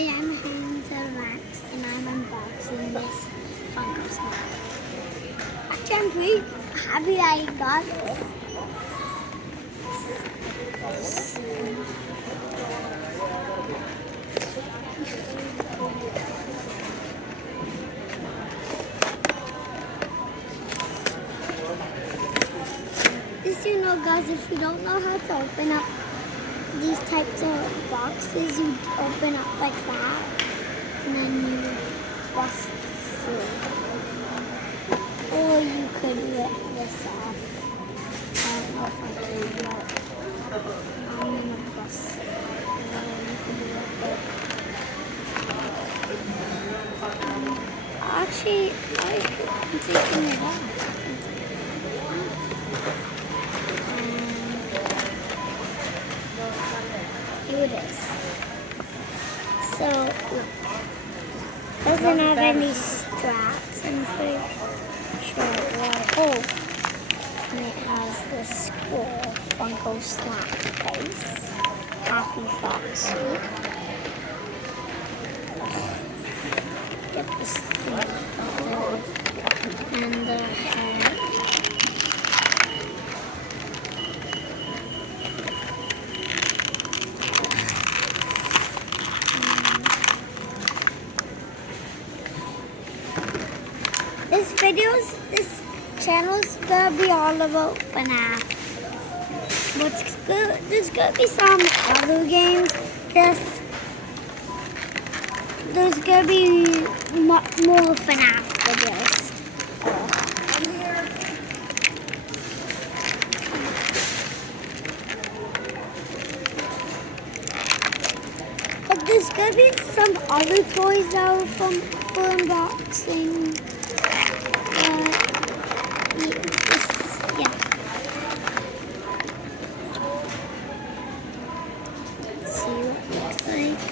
Hi, I'm Hansel Max and I'm unboxing this Funko Snap. Actually, I'm pretty happy I got this. Just so you know, guys, if you don't know how to open up these types of boxes, you open up like that and then you bust through. Or you could rip this off. I don't know if I can, but I'm gonna bust it. You could rip it. Actually, I'm taking it off. Here it is. So, doesn't have any straps, I'm pretty sure. Oh, and it has this cool Funko Snap face. Happy Foxy. Get this thing out. And the head. This channel's gonna be all about FNAF. What's good? There's gonna be some other games. There's gonna be more FNAF videos. But there's gonna be some other toys out for unboxing. Yeah. Let's see what it looks like.